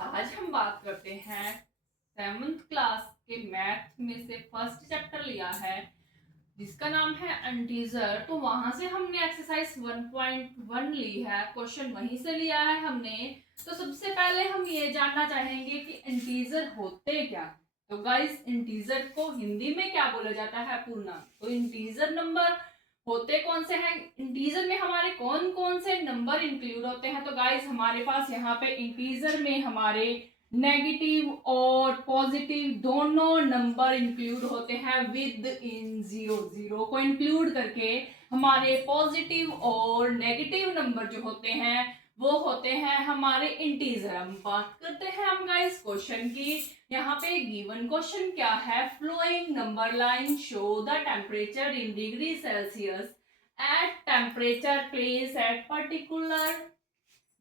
आज हम बात करते हैं 7th क्लास के मैथ में से फर्स्ट चैप्टर लिया है जिसका नाम है इंटीजर। तो वहां से हमने एक्सरसाइज 1.1 ली है, क्वेश्चन वहीं से लिया है हमने। तो सबसे पहले हम ये जानना चाहेंगे कि इंटीजर होते क्या। तो गाइस, इंटीजर को हिंदी में क्या बोला जाता है? पूर्णांक। तो इंटीजर नंबर होते कौन से हैं? इंटीजर में हमारे कौन कौन से नंबर इंक्लूड होते हैं? तो गाइस, हमारे पास यहाँ पे इंटीजर में हमारे नेगेटिव और पॉजिटिव दोनों नंबर इंक्लूड होते हैं विद इन जीरो। जीरो को इंक्लूड करके हमारे पॉजिटिव और नेगेटिव नंबर जो होते हैं वो होते हैं हमारे इंटीजर। हम बात करते हैं हम गाइस क्वेश्चन की। यहाँ पे गिवन क्वेश्चन क्या है? Following number line show the temperature in degree Celsius at temperature place at particular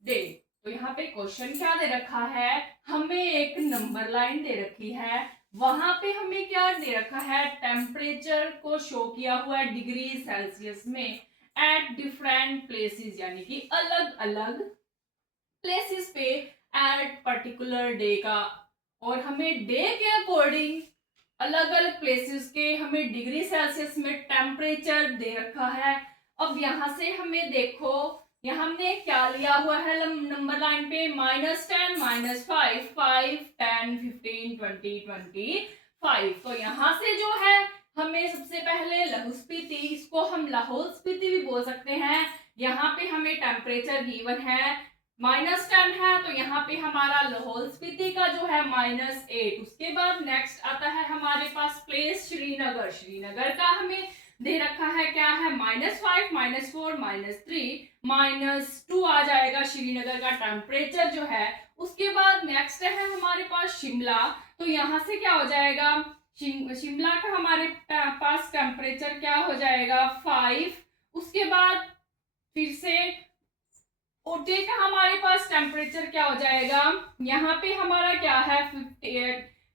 day. तो यहाँ पे क्वेश्चन क्या दे रखा है? हमें एक नंबर लाइन दे रखी है, वहां पे हमें क्या दे रखा है? टेम्परेचर को शो किया हुआ है डिग्री सेल्सियस में एट डिफरेंट प्लेसेस, यानी कि अलग अलग प्लेसेस पे एट पर्टिकुलर डे का। और हमें डे के अकॉर्डिंग अलग अलग प्लेसेस के हमें डिग्री सेल्सियस में टेम्परेचर दे रखा है। अब यहाँ से हमें देखो, यहाँ हमने क्या लिया हुआ है नंबर लाइन पे? -10, -5, 5, 10, 15, 20, 25। तो यहाँ से जो है हमें सबसे पहले लाहौल स्पीति, इसको हम लाहौल स्पीति भी बोल सकते हैं। यहाँ पे हमें टेम्परेचर गिवन है -10 है, तो यहाँ पे हमारा लाहौल स्पीति का जो है -8। उसके बाद नेक्स्ट आता है हमारे पास प्लेस श्रीनगर। श्रीनगर का हमें दे रखा है क्या है? -5, -4, -3, -2 आ जाएगा श्रीनगर का टेम्परेचर जो है। उसके बाद नेक्स्ट है हमारे पास शिमला। तो यहाँ से क्या हो जाएगा? शिमला का हमारे पास टेम्परेचर क्या हो जाएगा? 5। उसके बाद फिर से ओटी का हमारे पास टेम्परेचर क्या हो जाएगा? यहाँ पे हमारा क्या है?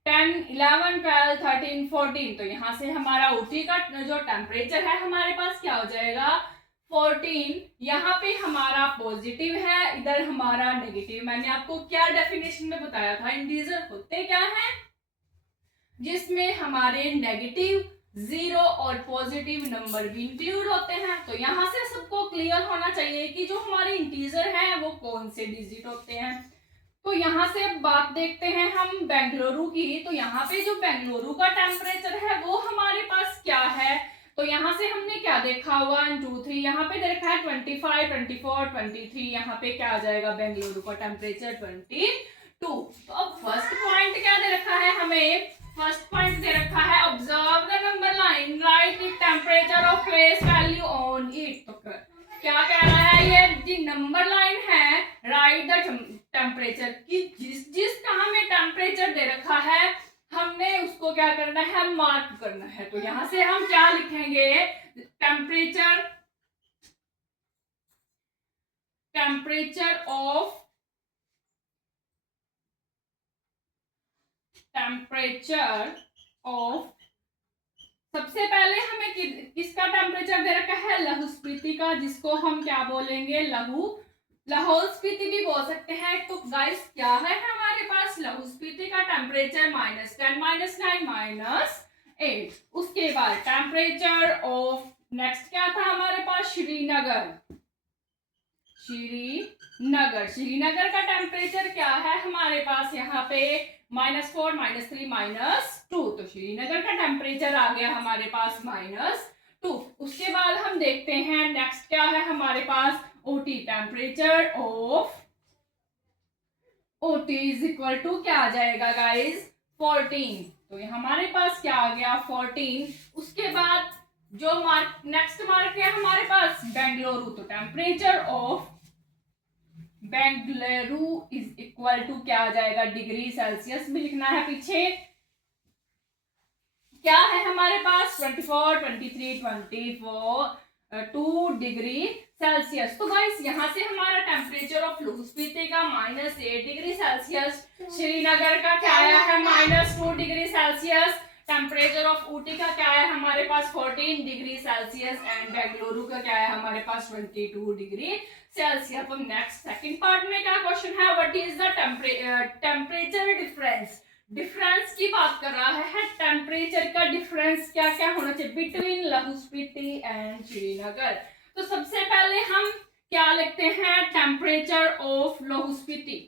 10, 11, 12, 13, 14। तो यहाँ से हमारा ओटी का जो टेम्परेचर है हमारे पास क्या हो जाएगा? 14। यहाँ पे हमारा पॉजिटिव है, इधर हमारा नेगेटिव। मैंने आपको क्या डेफिनेशन में बताया था? इंटीजर होते क्या है? जिसमें हमारे नेगेटिव, जीरो और पॉजिटिव नंबर भी इंक्लूड होते हैं। तो यहाँ से सबको क्लियर होना चाहिए कि जो हमारे इंटीजर हैं वो कौन से डिजिट होते हैं। तो यहाँ से बात देखते हैं हम बेंगलुरु की। तो यहाँ पे जो बेंगलुरु का टेम्परेचर है वो हमारे पास क्या है? तो यहाँ से हमने क्या देखा? 1, 2, 3। यहाँ पे देखा है 25, 24, 23। यहाँ पे क्या आ जाएगा? बेंगलुरु का टेम्परेचर 22। तो अब फर्स्ट पॉइंट क्या दे रखा है हमें? फर्स्ट पॉइंट दे रखा है observe the number line, right the temperature of place value on it. तो क्या कह रहा है ये? जी नंबर लाइन है, राइट द टेम्परेचर की जिसका हमें टेम्परेचर दे रखा है हमने उसको क्या करना है? मार्क करना है। तो यहाँ से हम क्या लिखेंगे? टेम्परेचर ऑफ सबसे पहले हमें किसका टेम्परेचर दे रखा है? लाहौल स्पीति का, जिसको हम क्या बोलेंगे? लाहौल स्पीति भी बोल सकते हैं। तो गाइस क्या है हमारे पास? लाहौल स्पीति का टेम्परेचर -10, -9, -8। उसके बाद टेम्परेचर ऑफ नेक्स्ट क्या था हमारे पास? श्रीनगर श्रीनगर का टेम्परेचर क्या है हमारे पास? यहाँ पे -4, -3, -2। तो श्रीनगर का टेम्परेचर आ गया हमारे पास -2। उसके बाद हम देखते हैं नेक्स्ट क्या है हमारे पास? OT, temperature of OT is equal to क्या आ जाएगा गाइस? 14। तो ये हमारे पास क्या आ गया? 14। उसके बाद जो नेक्स्ट मार्क है हमारे पास बेंगलुरु। तो temperature of Bengaluru is equal to क्या आ जाएगा? डिग्री सेल्सियस भी लिखना है पीछे। क्या है हमारे पास? 24, 23, 24, 2 डिग्री सेल्सियस। तो गाइस यहाँ से हमारा टेम्परेचर ऑफ लाहौल स्पीति का -8 डिग्री सेल्सियस, श्रीनगर का क्या आया है? -2 degree Celsius. Temperature of Ooty का क्या है हमारे पास 14 डिग्री सेल्सियस एंड बेंगलुरु का क्या है हमारे पास 22 डिग्री सेल्सियस। अब नेक्स्ट सेकंड पार्ट में क्या क्वेश्चन है, what is the temperature difference. Difference की बात कर रहा है, टेम्परेचर का डिफरेंस क्या क्या होना चाहिए बिटवीन लाहौल स्पीति एंड श्रीनगर। तो सबसे पहले हम क्या लिखते हैं, टेम्परेचर ऑफ लाहौल स्पीति।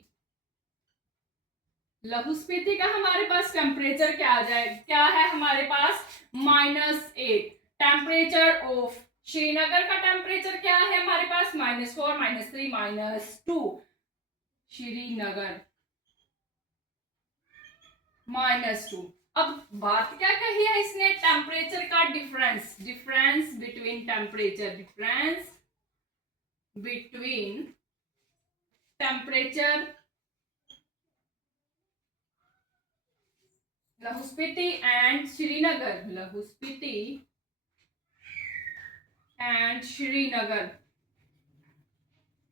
लाहौल स्पीति का हमारे पास टेम्परेचर क्या आ जाए, क्या है हमारे पास -8। टेम्परेचर ऑफ श्रीनगर का टेम्परेचर क्या है हमारे पास -4 -3 -2। श्रीनगर -2। अब बात क्या कही है इसने, टेम्परेचर का difference, difference between temperature, difference between temperature Lahaul Spiti and Srinagar, Lahaul Spiti and Srinagar.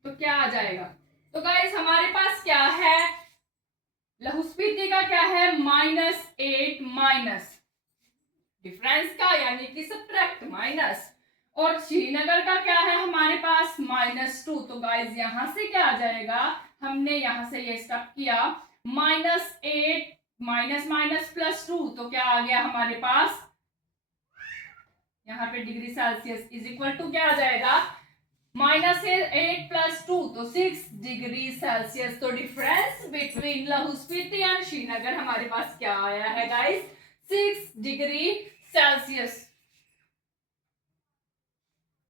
तो क्या आ जाएगा, तो गाइस हमारे पास क्या है, लाहौल स्पीति का क्या है -8 माइनस डिफरेंस का यानी कि सब्ट्रैक्ट माइनस, और श्रीनगर का क्या है हमारे पास -2। तो गाइस यहां से क्या आ जाएगा, हमने यहां से ये स्टेप किया -8 माइनस माइनस +2, तो क्या आ गया हमारे पास यहाँ पे degree Celsius is equal to क्या आ जाएगा -8 +2 तो 6 डिग्री सेल्सियस। तो difference between Lahaul Spiti and Srinagar हमारे पास क्या आया है गाइस, 6 डिग्री सेल्सियस।